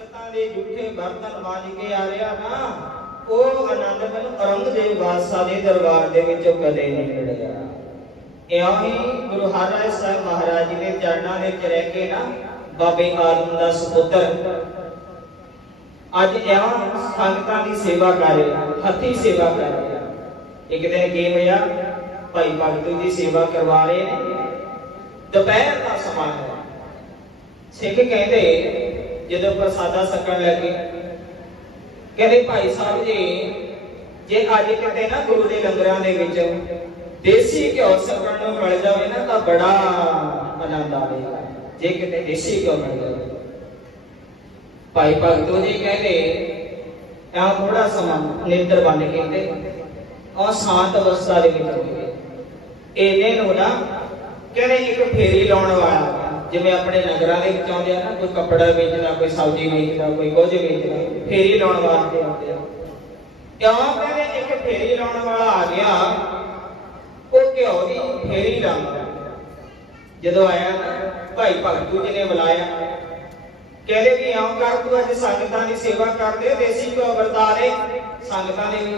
ਸੰਗਤਾਂ ਦੇ ਝੂਠੇ ਬਰਤਨ ਵਾਜ ਕੇ ਆ ਰਿਹਾ ਨਾ ਉਹ ਆਨੰਦ ਮੈਨੂੰ ਔਰੰਗਜ਼ੇਬ ਬਾਦਸ਼ਾਹ ਦੇ ਦਰਬਾਰ ਦੇ ਵਿੱਚੋਂ ਕਦੇ ਨਹੀਂ ਮਿਲਿਆ ਇਉਂ ਗੁਰੂ ਹਰਿਰਾਏ ਸਾਹਿਬ ਮਹਾਰਾਜ ਜੀ ਦੇ ਚਰਨਾਂ ਵਿੱਚ ਰਹਿ ਕੇ ਨਾ ਬਾਬੇ ਆਦਮ ਦਾ ਸੁਪੁੱਤਰ ਅੱਜ ਇਉਂ ਸੰਗਤਾਂ ਦੀ ਸੇਵਾ ਕਰ ਰਿਹਾ, ਹੱਥੀ ਸੇਵਾ ਕਰ ਰਿਹਾ। ਇੱਕ ਦਿਨ ਕੀ ਹੋਇਆ? ਭਾਈ ਭਗਤੂ ਦੀ ਸੇਵਾ ਕਰਵਾ ਰਹੇ ਨੇ। ਦੁਪਹਿਰ ਦਾ ਸਮਾਂ ਹੈ। ਸਿੱਖ ਕਹਿੰਦੇ ਜਦੋਂ ਪ੍ਰਸਾਦਾ ਛਕਣ ਲੱਗੇ ਕਹਿੰਦੇ ਭਾਈ ਸਾਹਿਬ ਜੀ, ਜੇ ਅੱਜ ਕਿਤੇ ਨਾ ਗੁਰੂ ਦੇ ਲੰਗਰਾਂ ਦੇ ਵਿੱਚ ਦੇਸੀ ਘਿਓ ਸਕਣ ਨੂੰ ਮਿਲ ਜਾਵੇ ਨਾ, ਤਾਂ ਬੜਾ ਆਨੰਦ ਆਵੇਗਾ। ਜੇ ਕਿਤੇ ਦੇਸੀ ਘਿਓ ਮਿਲ ਜਾਵੇ। ਭਾਈ ਭਗਤੋ ਜੀ ਕਹਿੰਦੇ, ਆ ਥੋੜਾ ਸਮਾਂ ਨਿੰਦਰ ਬਣ ਕੇ ਕਹਿੰਦੇ ਔਰ ਸ਼ਾਂਤ ਅਵਸਥਾ ਦੇ ਵਿੱਚ ਇਹਨੇ ਨੂੰ ਨਾ ਕਹਿੰਦੇ ਇੱਕ ਫੇਰੀ ਲਾਉਣ ਵਾਲਾ ਜਿਵੇਂ ਆਪਣੇ ਨਗਰਾਂ ਦੇ ਵਿੱਚ ਆਉਂਦੇ ਆ ਨਾ, ਕੋਈ ਕੱਪੜਾ ਵੇਚਦਾ ਕੋਈ ਸਬਜ਼ੀ ਵੇਚਦਾ ਕੋਈ ਕੁਝ ਵੇਚਦਾ ਫੇਰੀ ਲਾਉਣ ਵਾਸਤੇ ਆਉਂਦੇ ਆ। ਕਿਉਂ? ਕਹਿੰਦੇ ਇੱਕ ਫੇਰੀ ਲਾਉਣ ਵਾਲਾ ਆ ਗਿਆ, ਉਹ ਘਿਓ ਦੀ ਫੇਰੀ ਲਾਉਂਦਾ। ਜਦੋਂ ਆਇਆ ਭਾਈ ਭਗਤੂ ਜੀ ਨੇ ਬੁਲਾਇਆ। ਕਹਿੰਦੇ ਵੀ ਆਉਂ ਕਰ, ਤੂੰ ਅੱਜ ਸੰਗਤਾਂ ਦੀ ਸੇਵਾ ਕਰਦੇ ਦੇਸੀ ਘਿਓ ਵਰਤਾ ਸੰਗਤਾਂ ਦੇ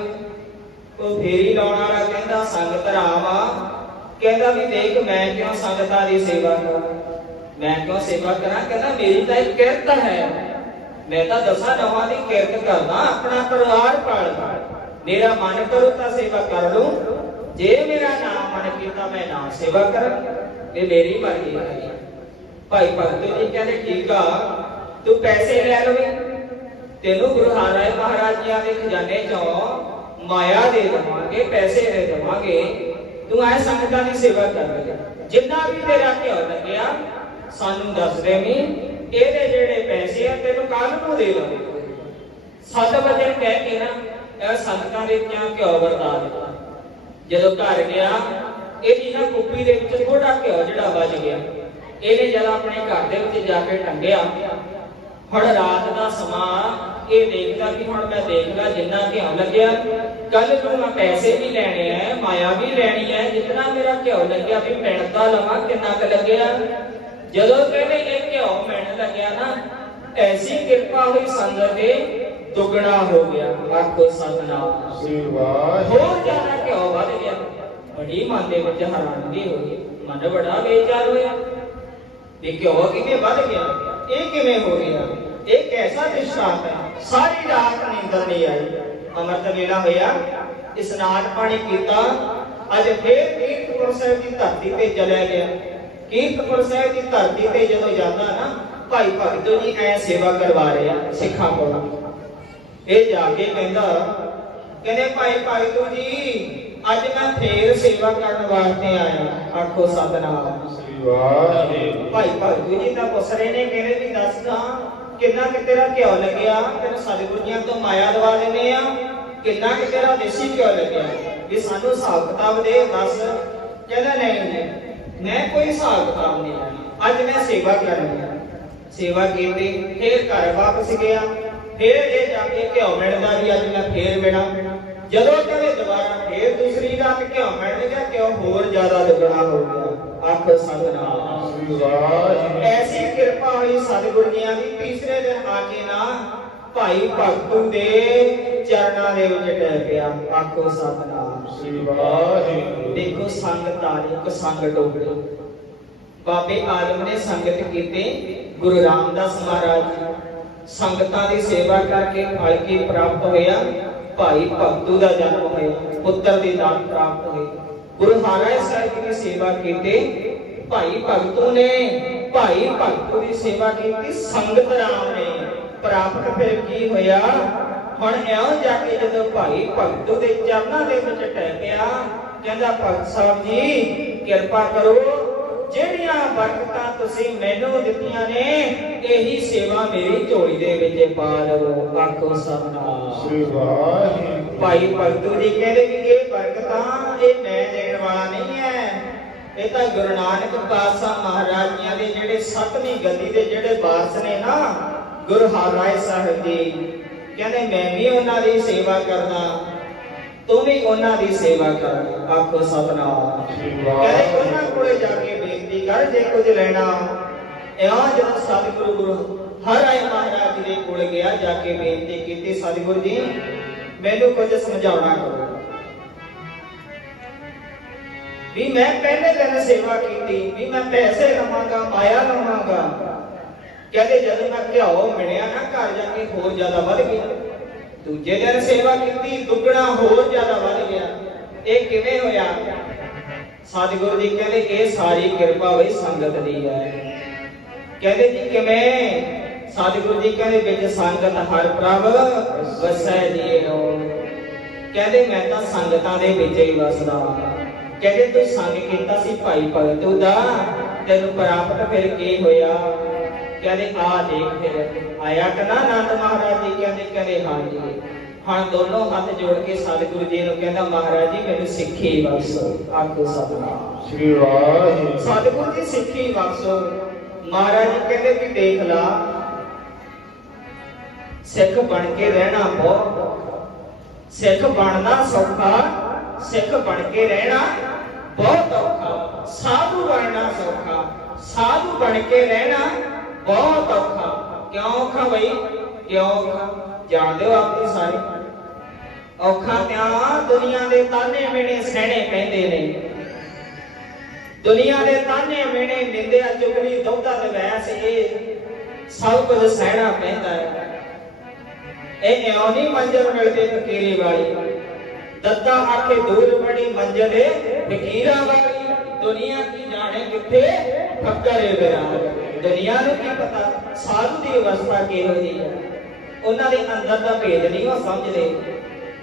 ਉਹ ਫੇਰੀ ਲਾਉਣ ਵਾਲਾ ਕਹਿੰਦਾ, ਸੰਗਤ ਰਾਮ ਆ। ਕਹਿੰਦਾ ਵੀ ਦੇਖ, ਮੈਂ ਕਿਉਂ ਸੰਗਤਾਂ ਦੀ ਸੇਵਾ ਕਰਾਂ? ਮੈਂ ਕਿਉਂ ਸੇਵਾ ਕਰਾਂ? ਕਹਿੰਦਾ, ਮੇਰੀ ਤਾਂ ਇੱਕ ਕਿਰਤ ਹੈ। ਮੈਂ ਤਾਂ ਦਸਾਂ ਨਵਾਂ ਦੀ ਕਿਰਤ ਕਰਦਾ, ਆਪਣਾ ਪਰਿਵਾਰ ਪਾਲਦਾ। ਮੇਰਾ ਮਨ ਕਰੂ ਤਾਂ ਸੇਵਾ ਕਰ ਲੂੰ। ਜੇ ਮੇਰਾ ਨਾਮ ਮਨ ਕੀਤਾ, ਮੈਂ ਨਾ ਸੇਵਾ ਕਰਾਂ। ਇਹ ਮੇਰੀ ਮਰਜ਼ੀ ਹੈ। ਭਾਈ ਭਗਤ ਜੀ ਕਹਿੰਦੇ, ਠੀਕ ਆ, ਤੂੰ ਪੈਸੇ ਲੈ ਲਵੇ। ਤੈਨੂੰ ਗੁਰੂ ਹਰਿਰਾਏ ਮਹਾਰਾਜ ਜੀ ਦੇ ਖਜ਼ਾਨੇ ਚੋਂ ਮਾਇਆ ਦੇ ਦੇਵਾਂਗੇ, ਪੈਸੇ ਦੇ ਦੇਵਾਂਗੇ। ਤੂੰ ਐ ਸੰਗਤਾਂ ਦੀ ਸੇਵਾ ਕਰ ਜਿੰਨਾ ਵੀ ਤੇਰਾ ਘਿਓ ਲੱਗਿਆ ਸਾਨੂੰ ਦੱਸ ਦੇ ਵੀ ਇਹਦੇ ਜਿਹੜੇ ਪੈਸੇ ਆ, ਤੈਨੂੰ ਕੱਲ ਨੂੰ ਦੇ ਦਵਾਂਗੇ ਸੱਤ ਵਜੇ ਕਹਿ ਕੇ ਨਾ, ਇਹ ਸੰਗਤਾਂ ਦੇ ਕਿਆ ਘਿਓ ਵਰਤਾ ਦਿੱਤਾ ਜਦੋਂ ਘਰ ਗਿਆ, ਇਹਦੀ ਨਾ ਕੁੱਪੀ ਦੇ ਵਿੱਚ ਥੋੜਾ ਘਿਓ ਜਿਹੜਾ ਬਚ ਗਿਆ। ਇਹਨੇ ਜਦ ਆਪਣੇ ਘਰ ਦੇ ਵਿੱਚ ਜਾ ਕੇ ਟੰਗਿਆ, ਹੁਣ ਰਾਤ ਦਾ ਸਮਾਂ ਇਹ ਦੇਖਦਾ ਕਿ ਹੁਣ ਮੈਂ ਦੇਖਦਾ ਜਿੰਨਾ ਘਿਓ ਲੱਗਿਆ ਕੱਲ ਨੂੰ ਮੈਂ ਪੈਸੇ ਵੀ ਲੈਣੇ ਆ, ਮਾਇਆ ਵੀ ਲੈਣੀ ਹੈ ਜਿੰਨਾ ਮੇਰਾ ਘਿਓ ਲੱਗਿਆ ਵੀ ਪਿੰਡ ਦਾ ਲਵਾਂ, ਕਿੰਨਾ ਕੁ ਲੱਗਿਆ। ਜਦੋਂ ਕਹਿੰਦੇ ਇਹ ਘਿਓ ਮਿਣ ਲੱਗਿਆ ਨਾ ਐਸੀ ਕਿਰਪਾ ਹੋਈ ਸੰਗਤ ਦੇ ਦੁੱਗਣਾ ਹੋ ਗਿਆ। ਆਖੋ ਸਤਨਾਮ ਸ੍ਰੀ ਵਾਹਿਗੁਰੂ ਹੋਰ ਜ਼ਿਆਦਾ ਘਿਓ ਵੱਧ ਗਿਆ। ਬੜੀ ਮਨ ਦੇ ਵਿੱਚ ਹੈਰਾਨਗੀ ਹੋਈ ਮਨ ਬੜਾ ਬੇਚਾਰ ਹੋਇਆ। ਵੀ ਘਿਓ ਕਿਵੇਂ ਵੱਧ ਗਿਆ? ਇਹ ਕਿਵੇਂ ਹੋ ਗਿਆ? ਇਹ ਕੈਸਾ ਦ੍ਰਿਸ਼ਟਾਂਤ ਹੈ? ਸਾਰੀ ਰਾਤ ਨੀਂਦਰ ਨਹੀਂ ਆਈ। ਅਮਰਤ ਵੇਲਾ ਹੋਇਆ। ਇਸਨਾਨ ਪਾਣੀ ਕੀਤਾ ਅੱਜ ਫੇਰ ਕੀਰਤਪੁਰ ਸਾਹਿਬ ਦੀ ਧਰਤੀ ਤੇ ਚਲਿਆ ਗਿਆ। ਕੀਰਤਪੁਰ ਸਾਹਿਬ ਦੀ ਧਰਤੀ ਤੇ ਜਦੋਂ ਜਾਂਦਾ ਨਾ, ਭਾਈ ਭਗਤੋ ਜੀ ਐ ਸੇਵਾ ਕਰਵਾ ਰਹੇ ਆ ਸਿੱਖਾਂ ਕੋਲ। ਇਹ ਜਾ ਕੇ ਕਹਿੰਦਾ, ਕਹਿੰਦੇ ਭਾਈ ਭਗਤੋ ਜੀ, ਅੱਜ ਮੈਂ ਫੇਰ ਸੇਵਾ ਕਰਨ ਵਾਸਤੇ ਆਇਆ। ਆਖੋ ਸਤਨਾਮ। ਭਾਈ ਭਗਤੂ ਜੀ ਤਾਂ ਪੁੱਛ ਰਹੇ ਨੇ ਕਹਿੰਦੇ ਵੀ ਦੱਸਦਾ ਕਿੰਨਾ ਕਿ ਤੇਰਾ ਘਿਓ ਲੱਗਿਆ? ਤੈਨੂੰ ਸਤਿਗੁਰੂ ਜੀਆਂ ਤੋਂ ਮਾਇਆ ਦਵਾ ਦਿੰਦੇ ਆ। ਕਿੰਨਾ ਕਿ ਤੇਰਾ ਦੇਸੀ ਘਿਓ ਲੱਗਿਆ? ਵੀ ਸਾਨੂੰ ਹਿਸਾਬ ਕਿਤਾਬ ਦੇ ਦੱਸ। ਕਹਿੰਦਾ, ਨਹੀਂ ਨਹੀਂ। ਮੈਂ ਕੋਈ ਹਿਸਾਬ ਕਿਤਾਬ ਨਹੀਂ ਅੱਜ ਮੈਂ ਸੇਵਾ ਕਰਨੀ ਸੇਵਾ ਕੀਤੀ ਫੇਰ ਘਰ ਵਾਪਸ ਗਿਆ। ਫੇਰ ਇਹ ਜਾ ਕੇ ਘਿਓ ਮਿਲਦਾ ਵੀ ਅੱਜ ਮੈਂ ਫੇਰ ਮਿਲਾਂ। ਜਦੋਂ ਕਹਿੰਦੇ ਦੁਬਾਰਾ ਫੇਰ ਦੂਸਰੀ ਰਾਤ ਘਿਓ ਮਿਲ ਗਿਆ ਘਿਓ ਹੋਰ ਜ਼ਿਆਦਾ ਦੁੱਗਣਾ ਹੋ ਗਿਆ। ਆਖੋ ਸਤਨਾਮ ਸ੍ਰੀ ਵਾਹਿਗੁਰੂ ਐਸੀ ਕਿਰਪਾ ਹੋਈ ਸਤਿਗੁਰੂ ਜੀਆਂ ਦੀ ਤੀਸਰੇ ਦਿਨ ਆ ਕੇ ਨਾ ਭਾਈ ਭਗਤੂ ਦੇ ਚਰਨਾਂ ਦੇ ਵਿੱਚ ਟਹਿ ਪਿਆ। ਆਖੋ ਸਤਨਾਮ ਸ੍ਰੀ ਵਾਹਿਗੁਰੂ। ਦੇਖੋ ਸੰਗਤ ਆ ਰਹੀ ਇੱਕ ਸੰਗ ਡੋਬੜੀ ਬਾਬੇ ਆਦਮ ਨੇ ਸੰਗਤ ਕੀਤੇ ਗੁਰੂ ਰਾਮਦਾਸ ਮਹਾਰਾਜ। ਸੰਗਤਾਂ ਦੀ ਸੇਵਾ ਕਰਕੇ ਫਲ ਕੀ ਪ੍ਰਾਪਤ ਹੋਇਆ। ਭਾਈ ਭਗਤੂ ਦਾ ਜਨਮ ਹੋਇਆ ਪੁੱਤਰ ਦੀ ਦਾਤ ਪ੍ਰਾਪਤ ਹੋਈ। ਗੁਰੂ ਹਰਿਰਾਏ ਸਾਹਿਬ ਦੀ ਸੇਵਾ ਕੀਤੀ। ਭਾਈ ਭਗਤੂ ਨੇ ਭਾਈ ਭਗਤੂ ਦੀ ਸੇਵਾ ਕੀਤੀ। ਸੰਗਤ ਰਾਮ ਨੇ ਪ੍ਰਾਪਤ ਫਿਰ ਕੀ ਹੋਇਆ? ਹੁਣ ਇਉਂ ਜਾ ਕੇ ਜਦੋਂ ਭਾਈ ਭਗਤੂ ਦੇ ਚਰਨਾਂ ਦੇ ਵਿੱਚ ਟਹਿ ਪਿਆ ਕਹਿੰਦਾ ਭਗਤ ਸਾਹਿਬ ਜੀ ਕਿਰਪਾ ਕਰੋ। ਜਿਹੜੀਆਂ ਬਰਕਤਾਂ ਤੁਸੀਂ ਮੈਨੂੰ ਦਿੱਤੀਆਂ ਨੇ ਇਹੀ ਸੇਵਾ ਮੇਰੀ ਝੋਲੀ ਦੇ ਵਿੱਚ ਪਾ ਲਵੋ। ਆਖੋ ਸਤਨਾਮ। ਸ੍ਰੀ ਵਾਹਿਗੁਰੂ। ਭਾਈ ਭਗਤੂ ਜੀ ਕਹਿੰਦੇ ਕਿ ਇਹ ਬਰਕਤਾਂ ਇਹ ਮੈਂ ਦੇਣ ਵਾਲਾ ਨਹੀਂ ਹੈ ਇਹ ਤਾਂ ਗੁਰੂ ਨਾਨਕ ਪਾਤਸ਼ਾਹ ਮਹਾਰਾਜ ਜੀਆਂ ਦੇ ਜਿਹੜੇ ਸੱਤਵੀਂ ਗੱਦੀ ਦੇ ਜਿਹੜੇ ਵਾਰਸ ਨੇ ਨਾ ਗੁਰੂ ਹਰਿਰਾਏ ਸਾਹਿਬ ਜੀ ਕਹਿੰਦੇ, ਮੈਂ ਵੀ ਉਹਨਾਂ ਦੀ ਸੇਵਾ ਕਰਨਾ ਤੂੰ ਵੀ ਉਹਨਾਂ ਦੀ ਸੇਵਾ ਕਰ। ਆਖੋ ਸਤਨਾਮ ਕਹਿੰਦੇ, ਉਹਨਾਂ ਕੋਲੇ ਜਾ ਕੇ ਬੇਨਤੀ ਕਰ, ਜੇ ਕੁਝ ਲੈਣਾ ਇਹਾਂ ਜਦੋਂ ਸਤਿਗੁਰੂ ਗੁਰੂ ਹਰ ਆਏ ਮਹਾਰਾਜ ਜੀ ਦੇ ਕੋਲ ਗਿਆ, ਜਾ ਕੇ ਬੇਨਤੀ ਕੀਤੀ, ਸਤਿਗੁਰੂ ਜੀ, ਮੈਨੂੰ ਕੁਝ ਸਮਝਾਉਣਾ ਕਰੋ। ਵੀ ਮੈਂ ਪਹਿਲੇ ਦਿਨ ਸੇਵਾ ਕੀਤੀ, ਵੀ ਮੈਂ ਪੈਸੇ ਲਵਾਂਗਾ ਮਾਇਆ ਲਵਾਂਗਾ। ਕਹਿੰਦੇ ਜਦੋਂ ਮੈਂ ਘਿਓ ਮਿਲਿਆ ਨਾ ਘਰ ਜਾ ਕੇ ਹੋਰ ਜ਼ਿਆਦਾ ਵੱਧ ਗਿਆ। ਦੂਜੇ ਦਿਨ ਸੇਵਾ ਕੀਤੀ, ਦੁੱਗਣਾ ਹੋਰ ਜ਼ਿਆਦਾ ਵੱਧ ਗਿਆ। ਇਹ ਕਿਵੇਂ ਹੋਇਆ? ਸਤਿਗੁਰੂ ਜੀ ਕਹਿੰਦੇ, ਇਹ ਸਾਰੀ ਕਿਰਪਾ ਬਈ ਸੰਗਤ ਦੀ ਹੈ। ਕਹਿੰਦੇ ਜੀ ਕਿਵੇਂ? ਸਤਿਗੁਰੂ ਜੀ ਕਹਿੰਦੇ, ਵਿੱਚ ਸੰਗਤ ਹਰ ਪ੍ਰਭ ਵਸੈ ਜੀਓ ਕਹਿੰਦੇ, ਮੈਂ ਤਾਂ ਸੰਗਤਾਂ ਦੇ ਵਿੱਚ ਹੀ ਵਸਦਾ ਕਹਿੰਦੇ, ਤੂੰ ਸੰਗ ਕੀਤਾ ਸੀ ਭਾਈ ਭਗਤੂ ਦਾ ਤੈਨੂੰ ਪ੍ਰਾਪਤ ਫਿਰ ਕੀ ਹੋਇਆ? ਕਹਿੰਦੇ ਆ ਦੇਖ ਫਿਰ ਆਇਆ ਕਨਾ ਆਨੰਦ ਮਹਾਰਾਜ ਜੀ ਕਹਿੰਦੇ ਕਹਿੰਦੇ ਹਾਂ ਜੀ। ਹਾਂ ਦੋਨੋਂ ਹੱਥ ਜੋੜ ਕੇ ਸਤਿਗੁਰੂ ਜੀ ਨੂੰ ਕਹਿੰਦਾ ਮਹਾਰਾਜ ਜੀ ਮੈਨੂੰ ਸਿੱਖੀ ਬਖਸ਼ੋ ਆਖੋ ਸਤਨਾਮ। ਸ੍ਰੀ ਵਾਹਿਗੁਰੂ। ਸਤਿਗੁਰੂ ਜੀ ਸਿੱਖੀ ਬਖਸ਼ੋ। ਮਹਾਰਾਜ ਜੀ ਕਹਿੰਦੇ ਵੀ ਦੇਖ ਲਾ ਸਿੱਖ ਬਣ ਕੇ ਰਹਿਣਾ ਬਹੁਤ ਔਖਾ। ਸਿੱਖ ਬਣਨਾ ਸੌਖਾ ਸਿੱਖ ਬਣ ਕੇ ਰਹਿਣਾ ਬਹੁਤ ਔਖਾ। ਸਾਧੂ ਬਣਨਾ ਸੌਖਾ ਸਾਧੂ ਬਣ ਕੇ ਰਹਿਣਾ ਬਹੁਤ ਔਖਾ। ਕਿਉਂ ਔਖਾ ਬਈ? ਕਿਉਂ ਔਖਾ? ਜਾਣਦੇ ਹੋ ਆਪਣੀ ਸਾਰੇ। ਔਖਾ ਕਿਉਂ? ਦੁਨੀਆ ਦੇ ਤਾਨੇ ਮੇਣੇ ਸਹਿਣੇ ਪੈਂਦੇ ਨੇ। ਦੁਨੀਆ ਦੇ ਤਾਨੇ ਮੇਣੇ ਨਿੰਦਿਆ ਚੁਗਲੀ ਦੋਦਾ ਤੇ ਵੈਸ ਇਹ ਸਭ ਕੁਝ ਸਹਿਣਾ ਪੈਂਦਾ ਹੈ ਇਹ ਇਉਂ ਨਹੀਂ ਮੰਜ਼ਲ ਮਿਲਦੀ ਫਕੀਰੀ ਵਾਲੀ। ਦੱਦਾ ਆਖੇ ਦੂਰ ਬੜੀ ਮੰਜ਼ਲ ਏ, ਫਕੀਰਾਂ ਵਾਲੀ। ਦੁਨੀਆ ਕੀ ਜਾਣੇ ਕਿੱਥੇ? ਫੱਕਰੇ ਬਿਰਾ ਦੁਨੀਆ ਨੂੰ ਕੀ ਪਤਾ? ਸਾਧੂ ਦੀ ਅਵਸਥਾ ਕਿਹੋ ਜਿਹੀ ਹੈ। ਉਹਨਾਂ ਦੇ ਅੰਦਰ ਦਾ ਭੇਦ ਨਹੀਂ, ਉਹ ਸਮਝਦੇ।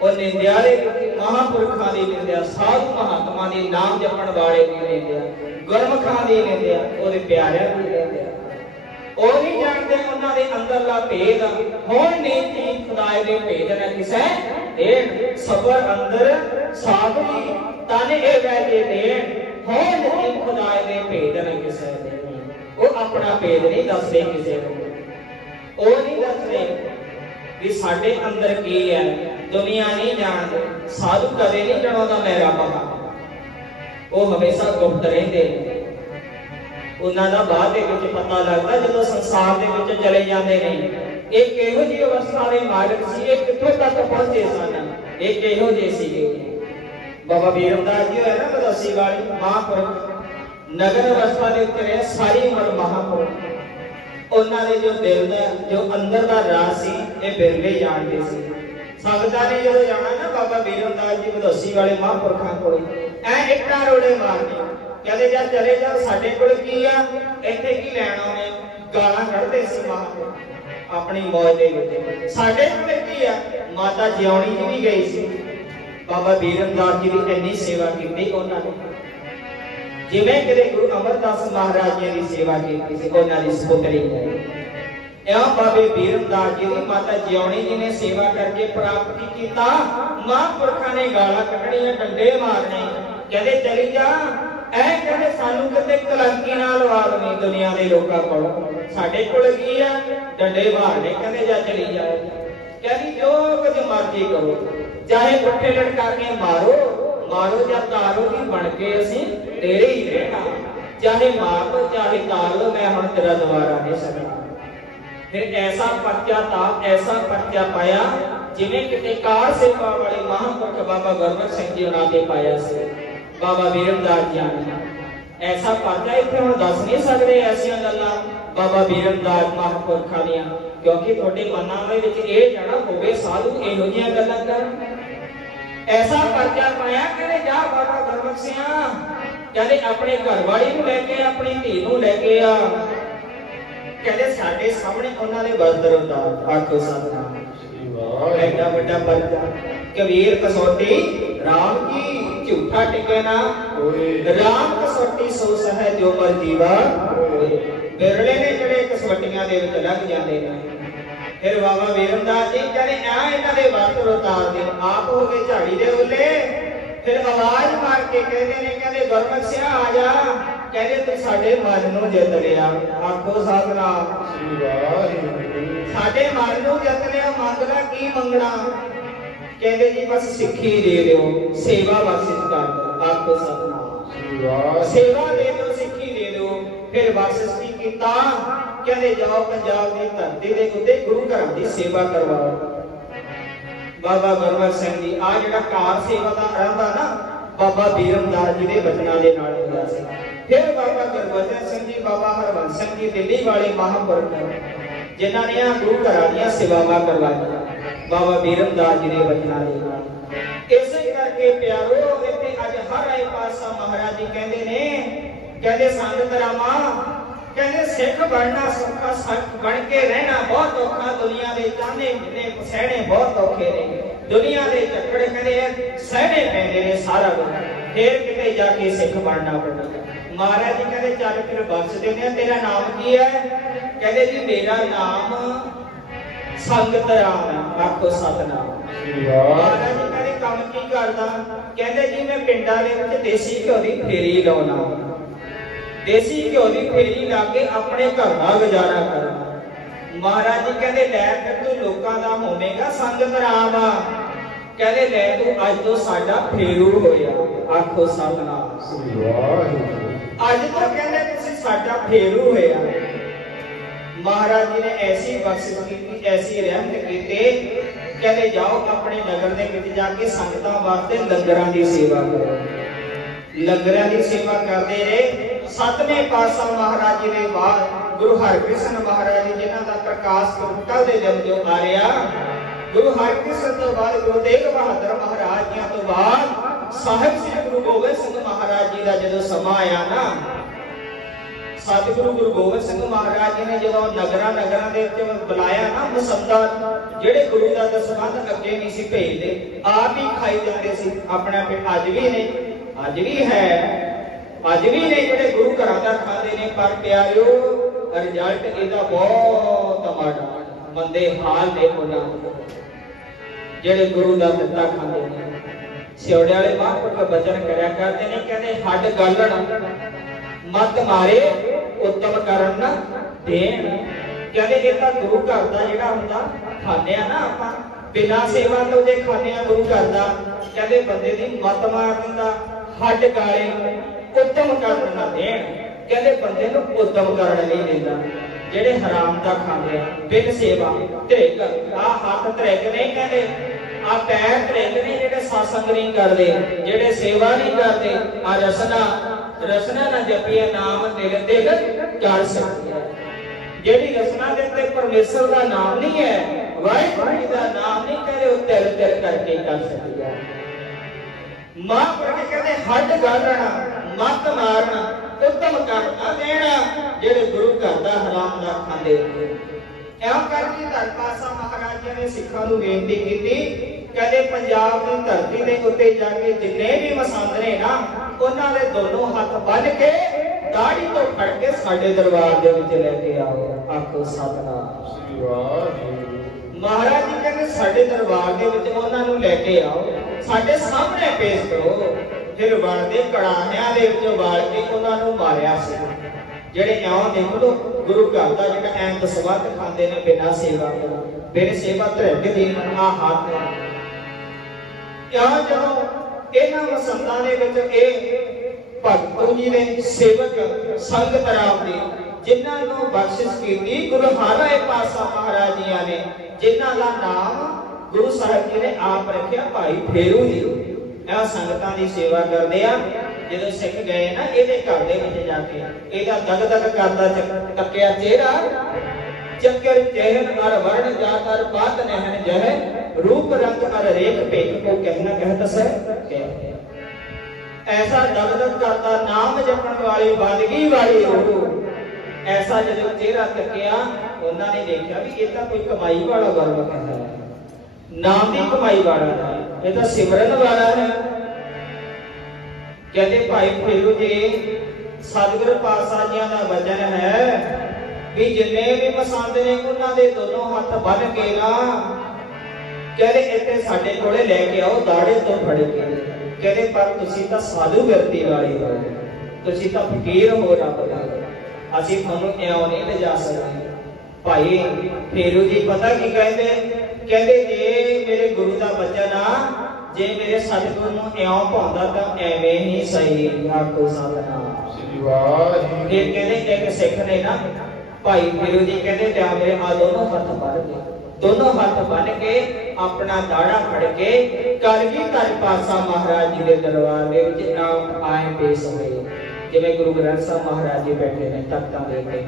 ਉਹ ਨਿੰਦਿਆ ਦੇ ਮਹਾਪੁਰਖਾਂ ਦੀ ਨਿੰਦਿਆ, ਸਾਧੂ ਮਹਾਤਮਾ ਦੇ ਨਾਮ ਜਪਣ ਵਾਲੇ ਦੀ ਨਿੰਦਿਆ, ਗੁਰਮਖਾਂ ਦੀ ਨਿੰਦਿਆ, ਉਹਦੇ ਪਿਆਰਿਆਂ ਦੀ ਨਿੰਦਿਆ। ਉਹ ਨਹੀਂ ਜਾਣਦੇ ਉਹਨਾਂ ਦੇ ਅੰਦਰਲਾ ਭੇਦ। ਹੁਣ ਨੀਤੀ ਖੁਦਾਏ ਦੇ ਭੇਦ ਨਾ ਕਿਸੈ ਦੇਣ। ਸਬਰ ਅੰਦਰ ਸਾਧਰੀ ਤਨ ਇਹ ਵੈਜੇ ਦੇਣ। ਹੁਣ ਨੀਤੀ ਖੁਦਾਏ ਦੇ ਭੇਦ ਨਾ ਕਿਸੈ ਦੇਣ ਉਹ ਆਪਣਾ ਭੇਦ ਨਹੀਂ ਦੱਸਦੇ ਕਿਸੇ ਨੂੰ। ਉਹ ਨਹੀਂ ਦੱਸਦੇ ਵੀ ਸਾਡੇ ਅੰਦਰ ਕੀ ਹੈ। ਦੁਨੀਆ ਨਹੀਂ ਜਾਣਦੀ। ਸਾਧੂ ਕਦੇ ਨਹੀਂ ਜਣਾਉਂਦਾ ਮੈਂ ਰੱਬ ਉਹ ਹਮੇਸ਼ਾ ਗੁਪਤ ਰਹਿੰਦੇ। ਉਹਨਾਂ ਦਾ ਬਾਅਦ ਦੇ ਵਿੱਚ ਪਤਾ ਲੱਗਦਾ ਜਦੋਂ ਸੰਸਾਰ ਦੇ ਵਿੱਚ ਚਲੇ ਜਾਂਦੇ ਨੇ। ਇਹ ਕਿਹੋ ਜਿਹੀ ਅਵਸਥਾ ਦੇ ਮਾਲਕ ਸੀ? ਇਹ ਕਿੱਥੋਂ ਤੱਕ ਪਹੁੰਚੇ ਸਨ? ਇਹ ਕਿਹੋ ਜਿਹੇ ਸੀਗੇ? ਬਾਬਾ ਵੀਰਮਦਾਸ ਜੀ ਹੋਇਆ ਨਾ ਬਦਸੀ ਵਾਲੀ ਮਹਾਂਪੁਰਖ। ਨਗਰ ਅਵਸਥਾ ਦੇ ਉੱਤੇ ਰਹੇ ਸਾਰੀ ਉਮਰ ਮਹਾਂਪੁਰਖ। ਉਹਨਾਂ ਦੇ ਜੋ ਦਿਲ ਦਾ, ਜੋ ਅੰਦਰ ਦਾ ਰਾਜ ਸੀ, ਇਹ ਬਿਰਲੇ ਜਾਣਦੇ ਸੀ। ਸੰਗਤਾਂ ਨੇ ਜਦੋਂ ਜਾਣਾ ਨਾ ਬਾਬਾ ਵੀਰਮਦਾਸ ਜੀ ਬਦਸੀ ਵਾਲੇ ਮਹਾਂਪੁਰਖਾਂ ਕੋਲ, ਐ ਇੱਟਾਂ ਰੋੜੇ ਮਾਰਦੇ ਕਹਿੰਦੇ ਜਦ ਚਲੇ ਜਾ, ਸਾਡੇ ਕੋਲ ਕੀ ਆ? ਇੱਥੇ ਕੀ ਲੈਣ ਆਉਣੇ ਗਾਲਾਂ ਕੱਢਦੇ ਸੀ ਮਹਾਂਪੁਰਖ। ਆਪਣੀ ਮੌਜ ਦੇ ਵਿੱਚ। ਸਾਡੇ ਕੋਲ ਕੀ ਆ? ਮਾਤਾ ਜਿਉਣੀ ਜੀ ਵੀ ਗਈ ਸੀ। ਬਾਬਾ ਵੀਰਮਦਾਸ ਜੀ ਦੀ ਇੰਨੀ ਸੇਵਾ ਕੀਤੀ ਉਹਨਾਂ ਨੇ। ਜਿਵੇਂ ਕਿਤੇ ਗੁਰੂ ਅਮਰਦਾਸ ਮਹਾਰਾਜ ਜੀ ਦੀ ਸੇਵਾ ਕੀਤੀ ਸੀ ਉਹਨਾਂ ਦੀ ਸੁਪੁੱਤਰੀ ਨੇ ਇਉਂ ਬਾਬੇ ਵੀਰਮਦਾਸ ਜੀ ਦੀ ਮਾਤਾ ਜਿਉਣੀ ਜੀ ਨੇ ਸੇਵਾ ਕਰਕੇ ਪ੍ਰਾਪਤ ਕੀ ਕੀਤਾ, ਮਹਾਂਪੁਰਖਾਂ ਨੇ ਗਾਲਾਂ ਕੱਢਣੀਆਂ, ਡੰਡੇ ਮਾਰਨੇ। ਕਹਿੰਦੇ, ਚਲੀ ਜਾ। ਐ ਕਹਿੰਦੇ, ਸਾਨੂੰ ਕਿਤੇ ਕਲੰਕੀ ਨਾਲ ਵਾਦ ਨਹੀਂ ਦੁਨੀਆ ਦੇ ਲੋਕਾਂ ਕੋਲ। ਸਾਡੇ ਕੋਲ ਕੀ ਆ? ਡੰਡੇ ਮਾਰਨੇ। ਕਹਿੰਦੇ, ਜਾ ਚਲੀ ਜਾ ਕਹਿੰਦੀ, ਜੋ ਕੁਝ ਮਰਜ਼ੀ ਕਰੋ। ਚਾਹੇ ਪੁੱਠੇ ਲਟਕਾ ਕੇ ਮਾਰੋ ਮਾਰੋ ਜਾਂ ਤਾਰੋ ਵੀ ਬਣ ਕੇ ਅਸੀਂ ਤੇਰੇ ਹੀ ਰਹਿਣਾ। ਚਾਹੇ ਮਾਰ ਚਾਹੇ ਤਾਰ ਮੈਂ ਹੁਣ ਤੇਰਾ ਦੁਆਰਾ ਨਹੀਂ ਸਕਦਾ ਫਿਰ ਐਸਾ ਪਰਚਾ ਤਾਂ ਐਸਾ ਪਰਚਾ ਪਾਇਆ, ਜਿਵੇਂ ਕਿਤੇ ਕਾਰ ਸੇਵਾ ਵਾਲੇ ਮਹਾਂਪੁਰਖ ਬਾਬਾ ਗੁਰਮੁਖ ਸਿੰਘ ਜੀ ਉਹਨਾਂ ਤੇ ਪਾਇਆ ਸੀ, ਬਾਬਾ ਵੀਰਮਦਾਸ ਜੀ ਨੇ ਐਸਾ ਪਰਚਾ ਇੱਥੇ ਹੁਣ ਦੱਸ ਨਹੀਂ ਸਕਦੇ ਐਸੀਆਂ ਗੱਲਾਂ ਬਾਬਾ ਵੀਰਮਦਾਸ ਮਹਾਂਪੁਰਖਾਂ ਦੀਆਂ, ਕਿਉਂਕਿ ਤੁਹਾਡੇ ਮਨਾਂ ਦੇ ਵਿੱਚ ਇਹ ਜਾਣਾ ਹੋਵੇ, ਸਾਧੂ ਇਹੋ ਜਿਹੀਆਂ ਗੱਲਾਂ ਕਰਨ। ਐਸਾ ਪਰਚਾ ਪਾਇਆ ਕਹਿੰਦੇ ਜਾ ਬਾਬਾ ਗੁਰਮੁਖ ਸਿਆ ਕਹਿੰਦੇ ਆਪਣੇ ਘਰ ਵਾਲੀ ਨੂੰ ਲੈ ਕੇ ਆਪਣੀ ਧੀ ਨੂੰ ਲੈ ਕੇ ਆ। ਕਹਿੰਦੇ ਸਾਡੇ ਸਾਹਮਣੇ ਉਹਨਾਂ ਦੇ ਬਰਦਰ ਹੁੰਦਾ ਆਖੋ ਸਤਨਾਮ ਵਾਹਿਗੁਰੂ ਐਡਾ ਵੱਡਾ ਪਰਚਾ ਕਬੀਰ ਕਸੌਟੀ RAM ਕੀ ਝੂਠਾ ਟਿਕੇ ਨਾ ਰਾਮ ਕਸੌਟੀ ਸੋ ਸਹਿ ਜੋ ਪਰ ਜੀਵਾ ਬਿਰਲੇ ਨੇ ਜਿਹੜੇ ਕਸਵੱਟੀਆਂ ਦੇ ਵਿੱਚ ਲੱਗ ਜਾਂਦੇ ਨੇ। ਫਿਰ ਬਾਬਾ ਵੀਰਮਦਾਸ ਜੀ ਕਹਿੰਦੇ ਆ ਇਹਨਾਂ ਦੇ ਵਰਤ ਉਤਾਰ ਦੇ ਆਪ ਹੋ ਗਏ ਝਾੜੀ ਦੇ ਉੱਲੇ। ਫਿਰ ਆਵਾਜ਼ ਮਾਰ ਕੇ ਕਹਿੰਦੇ ਨੇ ਕਹਿੰਦੇ ਗੁਰਮੁਖ ਸਿਆ ਆ ਜਾ। ਕਹਿੰਦੇ ਤੂੰ ਸਾਡੇ ਮਨ ਨੂੰ ਜਿੱਤ ਲਿਆ। ਆਖੋ ਸਤਨਾਮ ਸ੍ਰੀ ਵਾਹਿਗੁਰੂ ਸਾਡੇ ਮਨ ਨੂੰ ਜਿੱਤ ਲਿਆ ਮੰਗਦਾ ਕੀ ਮੰਗਣਾ? ਕਹਿੰਦੇ ਜੀ ਬਸ ਸਿੱਖੀ ਦੇ ਦਿਓ ਸੇਵਾ ਬਖਸ਼ਿਸ਼ ਕਰ। ਦਿਓ ਆਖੋ ਸਤਨਾਮ ਸੇਵਾ ਦੇ ਦਿਓ ਸਿੱਖੀ ਦੇ ਦਿਓ ਫਿਰ ਬਖਸ਼ਿਸ਼ ਕੀ ਕੀਤਾ। ਕਹਿੰਦੇ ਜਾਓ, ਪੰਜਾਬ ਦੀ ਧਰਤੀ ਦੇ ਉੱਤੇ ਗੁਰੂ ਘਰਾਂ ਦੀ ਸੇਵਾ ਕਰਵਾਓ। ਬਾਬਾ ਗੁਰਮਤ ਸਿੰਘ ਜੀ ਆ ਜਿਹੜਾ ਕਾਰ ਸੇਵਾ ਦਾ ਆਰੰਭ ਆ ਨਾ, ਬਾਬਾ ਬੀਰਮਦਾਸ ਜੀ ਦੇ ਬਚਨਾਂ ਦੇ ਨਾਲ ਹੋਇਆ ਸੀ। ਫਿਰ ਬਾਬਾ ਗੁਰਬਚਨ ਸਿੰਘ ਜੀ, ਬਾਬਾ ਹਰਵੰਸ ਸਿੰਘ ਜੀ, ਦਿੱਲੀ ਵਾਲੇ ਮਹਾਂਪੁਰਖ ਜਿਨ੍ਹਾਂ ਨੇ ਆ ਗੁਰੂ ਘਰਾਂ ਦੀਆਂ ਸੇਵਾਵਾਂ ਕਰਵਾਈਆਂ, ਬਾਬਾ ਬੀਰਮਦਾਸ ਜੀ ਦੇ ਬਚਨਾਂ ਦੇ ਨਾਲ। ਇਸੇ ਕਰਕੇ ਪਿਆਰੋ, ਇੱਥੇ ਅੱਜ ਹਰ ਆਏ ਪਾਸਾ ਮਹਾਰਾਜ ਜੀ ਕਹਿੰਦੇ ਨੇ, ਕਹਿੰਦੇ ਸੰਗਤ ਰਾਮਾ ਕਹਿੰਦੇ ਸਿੱਖ ਬਣਨਾ ਸੌਖਾ ਸਿੱਖ ਬਣ ਕੇ ਰਹਿਣਾ ਬਹੁਤ ਔਖਾ। ਦੁਨੀਆ ਦੇ ਤਾਨੇ ਮਿਲੇ ਸਹਿਣੇ ਬਹੁਤ ਔਖੇ ਨੇ। ਦੁਨੀਆ ਦੇ ਝੱਕੜ ਕਹਿੰਦੇ ਸਹਿਣੇ ਪੈਂਦੇ ਨੇ ਸਾਰਾ ਕੁਝ ਫੇਰ ਕਿਤੇ ਜਾ ਕੇ ਸਿੱਖ ਬਣਨਾ ਪੈਂਦਾ। ਮਹਾਰਾਜ ਜੀ ਕਹਿੰਦੇ ਚੱਲ ਫਿਰ ਬਖਸ਼ ਦਿੰਦੇ ਆ। ਤੇਰਾ ਨਾਮ ਕੀ ਹੈ? ਕਹਿੰਦੇ ਜੀ ਮੇਰਾ ਨਾਮ ਸੰਗਤ ਰਾਮ ਆਖੋ ਸਤਨਾਮ। ਮਹਾਰਾਜ ਜੀ ਕਹਿੰਦੇ ਕੰਮ ਕੀ ਕਰਦਾ? ਕਹਿੰਦੇ ਜੀ ਮੈਂ ਪਿੰਡਾਂ ਦੇ ਵਿੱਚ ਦੇਸੀ ਘਿਓ ਦੀ ਫੇਰੀ ਲਾਉਣਾ। ਦੇਸੀ ਘਿਓ ਦੀ ਫੇਰੀ ਲਾ ਕੇ ਆਪਣੇ ਘਰ ਦਾ ਗੁਜ਼ਾਰਾ ਕਰਨਾ ਮਹਾਰਾਜ ਜੀ ਕਹਿੰਦੇ, ਲੈ ਫਿਰ ਤੂੰ ਲੋਕਾਂ ਦਾ ਹੋਵੇਂਗਾ ਸੰਗਤ ਰਾਮ ਕਹਿੰਦੇ, ਲੈ ਤੂੰ ਅੱਜ ਤੋਂ ਸਾਡਾ ਫੇਰੂ ਹੋਇਆ। ਆਖੋ ਸਤਨਾਮ ਵਾਹਿਗੁਰੂ ਅੱਜ ਤੋਂ ਕਹਿੰਦੇ, ਤੁਸੀਂ ਸਾਡਾ ਫੇਰੂ ਹੋਇਆ। ਮਹਾਰਾਜ ਜੀ ਨੇ ਐਸੀ ਬਖਸ਼ਿਸ਼ ਕੀਤੀ, ਐਸੀ ਰਹਿਮਤ ਕੀਤੀ। ਕਹਿੰਦੇ, ਜਾਓ ਆਪਣੇ ਨਗਰ ਦੇ ਵਿੱਚ ਜਾ ਕੇ ਸੰਗਤਾਂ ਵਾਸਤੇ ਲੰਗਰਾਂ ਦੀ ਸੇਵਾ ਕਰੋ। ਲੰਗਰਾਂ ਦੀ ਸੇਵਾ ਕਰਦੇ ਰਹੇ। ਸਤਵੇਂ ਪਾਤਸ਼ਾਹ ਮਹਾਰਾਜ ਜੀ ਦੇ ਬਾਅਦ ਗੁਰੂ ਹਰਕ੍ਰਿਸ਼ਨ ਮਹਾਰਾਜ ਜੀ, ਜਿਨ੍ਹਾਂ ਦਾ ਪ੍ਰਕਾਸ਼ ਕੱਲ ਦੇ ਦਿਨ ਜੋ ਆ ਗੁਰੂ ਹਰਕ੍ਰਿਸ਼ਨ ਤੋਂ ਬਾਅਦ ਗੁਰੂ ਤੇਗ ਬਹਾਦਰ ਮਹਾਰਾਜ ਜੀਆਂ ਤੋਂ ਬਾਅਦ ਸਾਹਿਬ ਸ੍ਰੀ ਗੁਰੂ ਗੋਬਿੰਦ ਸਿੰਘ ਮਹਾਰਾਜ ਜੀ ਦਾ ਜਦੋਂ ਸਮਾਂ ਆਇਆ ਨਾ, ਸਤਿਗੁਰੂ ਗੁਰੂ ਗੋਬਿੰਦ ਸਿੰਘ ਮਹਾਰਾਜ ਜੀ ਨੇ ਜਦੋਂ ਨਗਰਾਂ ਨਗਰਾਂ ਦੇ ਵਿੱਚ ਬੁਲਾਇਆ ਨਾ ਮਸੰਦਾ, ਜਿਹੜੇ ਗੁਰੂ ਦਾ ਦਸਵੰਧ ਅੱਗੇ ਨਹੀਂ ਸੀ ਭੇਜਦੇ, ਆਪ ਹੀ ਖਾਈ ਜਾਂਦੇ ਸੀ, ਆਪਣਾ ਪਿੰਡ ਅੱਜ ਵੀ ਨੇ, ਅੱਜ ਵੀ ਹੈ। ਅੱਜ ਵੀ ਨੇ ਜਿਹੜੇ ਗੁਰੂ ਘਰਾਂ ਦਾ ਖਾਂਦੇ ਨੇ, ਪਰ ਪਿਆਰਿਓ ਰਿਜ਼ਲਟ ਇਹਦਾ ਬਹੁਤ ਮਾੜਾ, ਮੰਦੇ ਹਾਲ ਨੇ ਉਹਨਾਂ ਜਿਹੜੇ ਗੁਰੂ ਦਾ ਦਿੱਤਾ ਖਾਂਦੇ ਨੇ। ਸਿਉੜੇ ਵਾਲੇ ਮਹਾਂਪੁਰਖ ਬਚਨ ਕਰਿਆ ਕਰਦੇ ਨੇ ਕਹਿੰਦੇ, ਹੱਡ ਗਾਲਣ, ਮਤ ਮਾਰੇ, ਉੱਤਮ ਕਰਨ ਦੇਣ। ਕਹਿੰਦੇ, ਇਹ ਤਾਂ ਗੁਰੂ ਘਰ ਦਾ ਜਿਹੜਾ ਹੁੰਦਾ, ਖਾਂਦੇ ਆ ਨਾ ਆਪਾਂ। ਬਿਨਾਂ ਸੇਵਾ ਤੋਂ ਜੇ ਖਾਂਦੇ ਆ ਗੁਰੂ ਘਰ ਦਾ, ਕਹਿੰਦੇ, ਬੰਦੇ ਦੀ ਮਤ ਮਾਰ ਦਿੰਦਾ ਹੱਡ ਗਾਲੇ। ਉੱਤਮ ਕਰਨ ਨਾ ਦੇਣ ਕਹਿੰਦੇ ਬੰਦੇ ਨੂੰ ਉੱਤਮ ਕਰਨ ਨਹੀਂ ਦਿੰਦਾ। ਜਿਹੜੇ ਹਰਾਮ ਦਾ ਖਾਂਦੇ ਆ, ਬਿਨ ਸੇਵਾ ਧ੍ਰਿਕ ਆ ਹੱਥ ਧ੍ਰਿਕ ਨਹੀਂ ਕਹਿੰਦੇ। ਆ ਪੈਰ ਧ੍ਰਿਕ ਨਹੀਂ ਜਿਹੜੇ ਸਾਸੰਗ ਨਹੀਂ ਕਰਦੇ, ਜਿਹੜੇ ਸੇਵਾ ਨਹੀਂ ਕਰਦੇ। ਆ ਰਸਨਾ ਰਸਨਾ ਨਾ ਜਪੀਏ, ਨਾਮ ਦਿਲ ਤੇ ਕਰ ਸਕਦੀ ਹੈ। ਜਿਹੜੀ ਰਸਨਾ ਦੇ ਉੱਤੇ ਪਰਮੇਸ਼ਰ ਦਾ ਨਾਮ ਨਹੀਂ ਹੈ, ਵਾਹਿਗੁਰੂ ਜੀ ਦਾ ਨਾਮ ਨਹੀਂ ਕਰੇ ਉਹ ਤਿਲ ਤਿਲ ਕਰਕੇ ਕਰ ਸਕਦੀ ਹੈ। ਮਾਂ ਪ੍ਰਭੂ ਕਹਿੰਦੇ, ਹੱਡ ਗਾਲਣਾ। ਮੱਤ ਮਾਰਨਾ, ਉੱਤਮ ਕਰਨਾ ਦੇਣਾ, ਜਿਹੜੇ ਗੁਰੂ ਘਰ ਦਾ ਹਰਾਮ ਦਾ ਖਾਂਦੇ। ਐਉਂ ਕਰਕੇ ਧੰਨ ਪਾਸਾ ਮਹਾਰਾਜਾ ਨੇ ਸਿੱਖਾਂ ਨੂੰ ਬੇਨਤੀ ਕੀਤੀ, ਕਹਿੰਦੇ ਪੰਜਾਬ ਦੀ ਧਰਤੀ ਦੇ ਉੱਤੇ ਜਾ ਕੇ ਜਿੰਨੇ ਵੀ ਮਸੰਦ ਨੇ ਨਾ, ਉਹਨਾਂ ਦੇ ਦੋਨੋਂ ਹੱਥ ਬੰਨ ਕੇ ਦਾੜੀ ਤੋਂ ਫੜ ਕੇ ਸਾਡੇ ਦਰਬਾਰ ਦੇ ਵਿੱਚ ਲੈ ਕੇ ਆਓ। ਆਖੋ ਸਤਨਾਮ। ਸ੍ਰੀ ਵਾਹਿਗੁਰੂ ਮਹਾਰਾਜ ਜੀ ਕਹਿੰਦੇ, ਸਾਡੇ ਦਰਬਾਰ ਦੇ ਵਿੱਚ ਉਹਨਾਂ ਨੂੰ ਲੈ ਕੇ ਆਓ। ਸਾਡੇ ਸਾਹਮਣੇ ਪੇਸ਼ ਕਰੋ। ਫਿਰ ਵੜ ਦੇ ਕੜਾਹਿਆਂ ਦੇ ਵਿੱਚੋਂ ਵਾਲ ਕੇ ਉਹਨਾਂ ਨੂੰ ਮਾਰਿਆ ਸੀ। ਜਿਹੜੇ ਇਉਂ ਦੇਖ ਲੋ ਗੁਰੂ ਘਰ ਦਾ ਜਿਹੜਾ ਐਂ ਦਸਵੰਧ ਖਾਂਦੇ ਨੇ, ਬਿਨਾਂ ਸੇਵਾ ਤੋਂ, ਬਿਨ ਸੇਵਾ ਧਰਿਕ ਦੀ ਆ ਹੱਥ ਕਿਉਂ, ਜਦੋਂ ਇਹਨਾਂ ਮਸੰਦਾਂ ਦੇ ਵਿੱਚ ਇਹ ਭਗਤੂ ਜੀ ਨੇ ਸੇਵਕ ਸੰਗਤ ਰਾਮ ਦੇ, ਜਿਨ੍ਹਾਂ ਨੂੰ ਬਖਸ਼ਿਸ਼ ਕੀਤੀ, ਗੁਰੂ ਹਰਿ ਪਾਸਾ ਮਹਾਰਾਜ ਜੀਆਂ ਨੇ, ਜਿਨ੍ਹਾਂ ਦਾ ਨਾਮ ਗੁਰੂ ਸਾਹਿਬ ਜੀ ਨੇ ਆਪ ਰੱਖਿਆ, ਭਾਈ ਫੇਰੂ ਜੀ ਇਹ ਸੰਗਤਾਂ ਦੀ ਸੇਵਾ ਕਰਦੇ ਆ। ਜਦੋਂ ਸਿੱਖ ਗਏ ਨਾ, ਇਹਦੇ ਘਰ ਦੇ ਵਿੱਚ ਜਾ ਕੇ, ਇਹਦਾ ਦਗ ਦਗ ਕਰਦਾ ਚੱਕ- ਚਿਹਰਾ ਚੱਕਰ ਚਹਿਨ ਅਰ ਵਰਣ ਜਾਤਰ ਬਾਤ ਨਹਿਨ ਜਹ, ਰੂਪ ਰੰਗ ਅਰ ਰੇਖ ਭੇਖ ਕੋ ਕਹਿਣਾ ਕਹਿਤ ਸੈ ਕਹਿ। ਐਸਾ ਦਗ ਦਗ ਕਰਦਾ ਨਾਮ ਜਪਣ ਵਾਲੀ ਬੰਦਗੀ ਵਾਲੀ ਰੂਹ, ਐਸਾ ਜਦੋਂ ਚਿਹਰਾ ਤੱਕਿਆ ਉਹਨਾਂ ਨੇ ਦੇਖਿਆ ਵੀ ਇਹ ਤਾਂ ਕੋਈ ਕਮਾਈ ਵਾਲਾ ਵਰਗ ਹੈ। ਨਾਮ ਦੀ ਕਮਾਈ ਵਾਲਾ ਹੈ। ਇਹ ਤਾਂ ਸਿਮਰਨ ਵਾਲਾ ਹੈ। ਕਹਿੰਦੇ ਭਾਈ ਫੇਰੂ ਜੀ, ਸਤਿਗੁਰ ਪਾਤਸ਼ਾਹ ਜੀਆਂ ਦਾ ਵਚਨ ਹੈ ਵੀ ਜਿੰਨੇ ਵੀ ਪਸੰਦ ਨੇ ਉਹਨਾਂ ਦੇ ਦੋਨੋਂ ਹੱਥ ਬੰਨ ਕੇ ਨਾ, ਕਹਿੰਦੇ ਇੱਥੇ ਸਾਡੇ ਕੋਲੇ ਲੈ ਕੇ ਆਓ, ਦਾੜੇ ਤੋਂ ਫੜ ਕੇ। ਕਹਿੰਦੇ, ਪਰ ਤੁਸੀਂ ਤਾਂ ਸਾਧੂ ਵਿਅਕਤੀ ਵਾਲੇ ਹੋ। ਤੁਸੀਂ ਤਾਂ ਫਕੀਰ ਹੋ ਰੱਬ ਦਾ। ਅਸੀਂ ਤੁਹਾਨੂੰ ਇਉਂ ਨਹੀਂ ਲਿਜਾ ਸਕਦੇ। ਭਾਈ ਫੇਰੂ ਜੀ, ਪਤਾ ਕੀ ਕਹਿੰਦੇ? ਕਹਿੰਦੇ ਜੇ ਮੇਰੇ ਗੁਰੂ ਦਾ ਬਚਨ ਆ ਜੇ ਮੇਰੇ ਸਤਿਗੁਰੂ ਨੂੰ ਇਉਂ ਭਾਉਂਦਾ ਤਾਂ ਐਵੇਂ ਹੀ ਸਹੀ ਆਖੋ ਸਤਨਾਮ ਸ੍ਰੀ ਵਾਹਿਗੁਰੂ। ਫਿਰ ਕਹਿੰਦੇ ਇੱਕ ਸਿੱਖ ਨੇ ਨਾ ਭਾਈ ਫੇਰੂ ਜੀ ਕਹਿੰਦੇ ਤੇ ਮੇਰੇ ਆ ਦੋਨੋਂ ਹੱਥ ਬੰਨ ਕੇ ਦੋਨੋਂ ਹੱਥ ਬੰਨ ਕੇ ਆਪਣਾ ਦਾੜਾ ਫੜ ਕੇ ਕਲਗੀ ਧਰ ਪਾਸਾ ਮਹਾਰਾਜ ਜੀ ਦੇ ਦਰਬਾਰ ਦੇ ਵਿੱਚ ਆਪ ਆਏ ਪੇਸ਼ ਹੋਏ। ਜਿਵੇਂ ਗੁਰੂ ਗ੍ਰੰਥ ਸਾਹਿਬ ਮਹਾਰਾਜ ਜੀ ਬੈਠੇ ਨੇ ਤਖਤਾਂ ਦੇ ਉੱਤੇ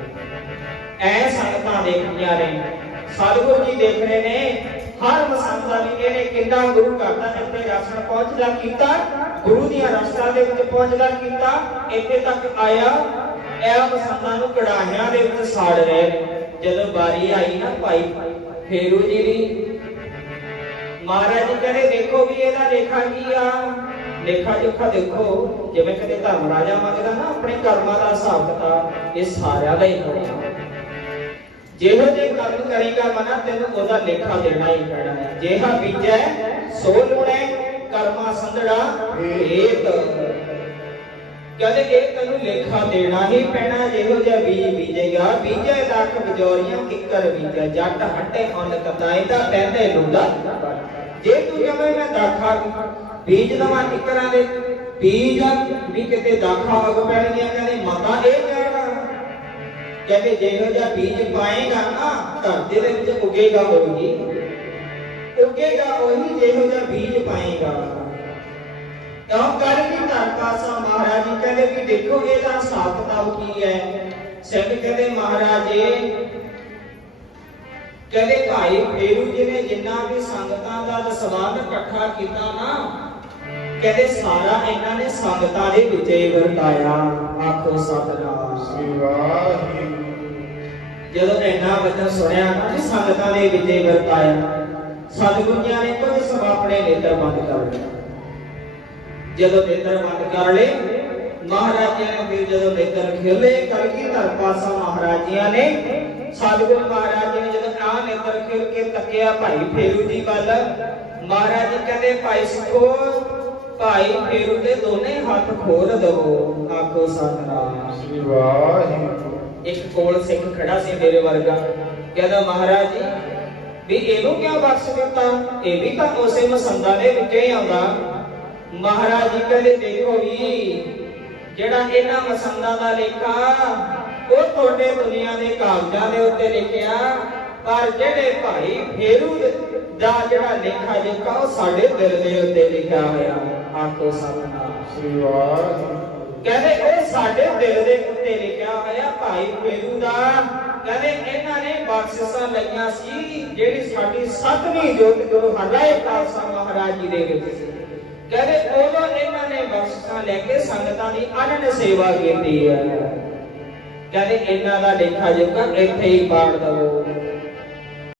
ਐ ਸੰਗਤਾਂ ਦੇਖੀਆਂ ਨੇ ਸਤਿਗੁਰੂ ਜੀ ਦੇਖ ਰਹੇ ਨੇ, ਹਰ ਮਸੰਦਾ ਵੀ ਇਹਨੇ ਕਿੰਨਾ ਗੁਰੂ ਘਰ ਦਾ ਇੱਥੇ ਰਾਸਣ ਪਹੁੰਚਦਾ ਕੀਤਾ, ਗੁਰੂ ਦੀਆਂ ਰਸਤਾ ਦੇ ਵਿੱਚ ਪਹੁੰਚਦਾ ਕੀਤਾ, ਇੱਥੇ ਤੱਕ ਆਇਆ, ਇਹ ਮਸੰਦਾ ਨੂੰ ਕੜਾਹਿਆਂ ਦੇ ਵਿੱਚ ਸਾੜ ਰਹੇ। ਜਦੋਂ ਬਾਰੀ ਆਈ ਨਾ ਭਾਈ, ਫੇਰੂ ਜੀ ਦੀ, ਮਹਾਰਾਜ ਜੀ ਕਹਿੰਦੇ ਦੇਖੋ ਵੀ ਇਹਦਾ ਲੇਖਾ ਕੀ ਆ? ਲੇਖਾ ਜੋਖਾ ਦੇਖੋ, ਜਿਵੇਂ ਕਦੇ ਧਰਮ ਰਾਜਾ ਮੰਗਦਾ ਨਾ ਆਪਣੇ ਕਰਮਾਂ ਦਾ ਹਿਸਾਬ ਕਿਤਾਬ, ਇਹ ਸਾਰਿਆਂ ਦਾ ਹੀ ਹੋਣਾ ਜਿਹੋ ਜੇ ਕਰਮ ਕਰੇਗਾ ਮਨਾ, ਤੈਨੂੰ ਉਹਦਾ ਲੇਖਾ ਦੇਣਾ ਹੀ ਪੈਣਾ ਹੈ। ਜਿਹਾ ਬੀਜੈ ਸੋ ਲੁਣੈ, ਕਰਮਾ ਸੰਧੜਾ ਏਤ ਕਹਿੰਦੇ ਇਹ ਤੈਨੂੰ ਲੇਖਾ ਦੇਣਾ ਹੀ ਪੈਣਾ, ਜਿਹੋ ਜਿਹਾ ਬੀਜ ਬੀਜੇਗਾ। ਬੀਜੇ ਲੱਖ ਬਜੋਰੀਆਂ, ਕਿੱਕਰ ਬੀਜੈ, ਜੱਟ ਹੱਟੇ ਅੰਨ ਕਤਾਈ ਦਾ ਪੈਂਦੇ ਲੁੰਡਾ ਜੇ ਤੂੰ ਕਹਵੇਂ ਮੈਂ ਦਾਖਾ, ਬੀਜ ਦਵਾਂ ਕਿੱਕਰਾਂ ਦੇ, ਬੀਜ ਵੀ ਕਿਤੇ ਦਾਖਾ ਅਗ ਪੈਣਗੀਆਂ, ਕਹਿੰਦੇ ਮਤਾ, ਇਹ ਜਾਣਾ ਕਹਿੰਦੇ ਜਿਹੋ ਜਿਹਾ ਬੀਜ ਪਾਏਗਾ ਨਾ, ਧਰਤੀ ਦੇ ਵਿੱਚ ਉਗੇਗਾ ਉਹੀ ਉਗੇਗਾ ਉਹੀ ਜਿਹੋ ਜਿਹਾ ਬੀਜ ਪਾਏਗਾ। ਤਾਂ ਕਰਕੇ ਧਰ ਪਾਸਾ ਮਹਾਰਾਜ ਜੀ ਕਹਿੰਦੇ ਵੀ ਦੇਖੋ ਇਹਦਾ ਹਿਸਾਬ ਕਿਤਾਬ ਕੀ ਹੈ। ਸਿੰਘ ਕਹਿੰਦੇ, ਮਹਾਰਾਜ ਜੀ ਕਹਿੰਦੇ ਭਾਈ ਫੇਰੂ ਜੀ ਨੇ ਜਿੰਨਾ ਵੀ ਸੰਗਤਾਂ ਦਾ ਦਸਵਾਨ ਇਕੱਠਾ ਕੀਤਾ ਨਾ, ਕਹਿੰਦੇ ਸਾਰਾ ਇਹਨਾਂ ਨੇ ਸੰਗਤਾਂ ਦੇ ਵਿੱਚ ਵਰਤਾਇਆ। ਆਖੋ ਸਤਨਾਮ। ਜਦੋਂ ਇੰਨਾ ਵਚਨ ਸੁਣਿਆ ਨਾ ਜੀ, ਸੰਗਤਾਂ ਦੇ ਵਿੱਚ ਵਰਤਾਇਆ ਸਤਿਗੁਰੂ ਨੇ ਕੋਈ ਸਭ ਆਪਣੇ ਨੇਤਰ ਬੰਦ ਕਰ ਲਏ। ਜਦੋਂ ਨੇਤਰ ਬੰਦ ਕਰ ਲਏ ਮਹਾਰਾਜ ਜੀ ਨੇ ਫਿਰ ਜਦੋਂ ਨੇਤਰ ਖੋਲੇ ਕਲਗੀ ਧਰ ਪਾਸਾ ਮਹਾਰਾਜ ਜੀ ਨੇ, ਸਤਿਗੁਰੂ ਮਹਾਰਾਜ ਜੀ ਨੇ ਜਦੋਂ ਆ ਨੇਤਰ ਖੋਲ ਕੇ ਤੱਕਿਆ, ਭਾਈ ਫੇਰੂ ਦੀ ਵੱਲ, ਮਹਾਰਾਜ ਜੀ ਕਹਿੰਦੇ, ਭਾਈ ਸੁਖੋ ਭਾਈ ਫੇਰੂ ਦੇ ਦੋਨੇ ਹੱਥ ਖੋਲ ਦਵੋ। ਆਖੋ ਸਤਨਾਮ। ਸ੍ਰੀ ਵਾਹਿਗੁਰੂ। ਇੱਕ ਕੋਲ ਸਿੰਘ ਖੜਾ ਸੀ ਮੇਰੇ ਵਰਗਾ। ਕਹਿੰਦਾ ਮਹਾਰਾਜ ਜੀ ਵੀ ਇਹਨੂੰ ਕਿਉਂ ਬਖਸ਼ ਦਿੱਤਾ? ਇਹ ਵੀ ਤਾਂ ਉਸੇ ਮਸੰਦਾ ਦੇ ਵਿੱਚ ਹੀ ਆਉਂਦਾ। ਮਹਾਰਾਜ ਜੀ ਕਹਿੰਦੇ ਦੇਖੋ ਵੀ ਜਿਹੜਾ ਇਹਨਾਂ ਮਸੰਦਾ ਦਾ ਲੇਖਾ ਉਹ ਤੁਹਾਡੇ ਦੁਨੀਆ ਦੇ ਕਾਗਜ਼ਾਂ ਦੇ ਉੱਤੇ ਲਿਖਿਆ। ਪਰ ਜਿਹੜੇ ਭਾਈ ਫੇਰੂ ਦਾ ਜਿਹੜਾ ਲੇਖਾ ਜੋਖਾ ਉਹ ਸਾਡੇ ਦਿਲ ਦੇ ਉੱਤੇ ਲਿਖਿਆ ਹੋਇਆ। ਆਖੋ ਸਤਨਾਮ, ਸ੍ਰੀ ਵਾਹਿਗੁਰੂ। ਕਹਿੰਦੇ, ਉਹ ਸਾਡੇ ਦਿਲ ਦੇ ਉੱਤੇ ਲਿਖਿਆ ਹੋਇਆ, ਭਾਈ ਫੇਰੂ ਦਾ। ਕਹਿੰਦੇ, ਇਹਨਾਂ ਨੇ ਬਖਸ਼ਿਸ਼ਾਂ ਲਈਆਂ ਸੀ, ਜਿਹੜੀ ਸਾਡੀ ਸਤਵੀਂ ਜੋਤ ਗੁਰੂ ਹਰਰਾਏ ਖਾਲਸਾ ਮਹਾਰਾਜ ਜੀ ਦੇ ਵਿੱਚ ਸੀ। ਕਹਿੰਦੇ, ਉਦੋਂ ਇਹਨਾਂ ਨੇ ਬਖਸ਼ਿਸ਼ਾਂ ਲੈ ਕੇ ਸੰਗਤਾਂ ਦੀ ਅਨੰਦ ਸੇਵਾ ਕੀਤੀ ਹੈ। ਕਹਿੰਦੇ, ਇਹਨਾਂ ਦਾ ਲੇਖਾ ਜੋਖਾ ਇੱਥੇ ਹੀ ਪਾੜ ਦਵੋ।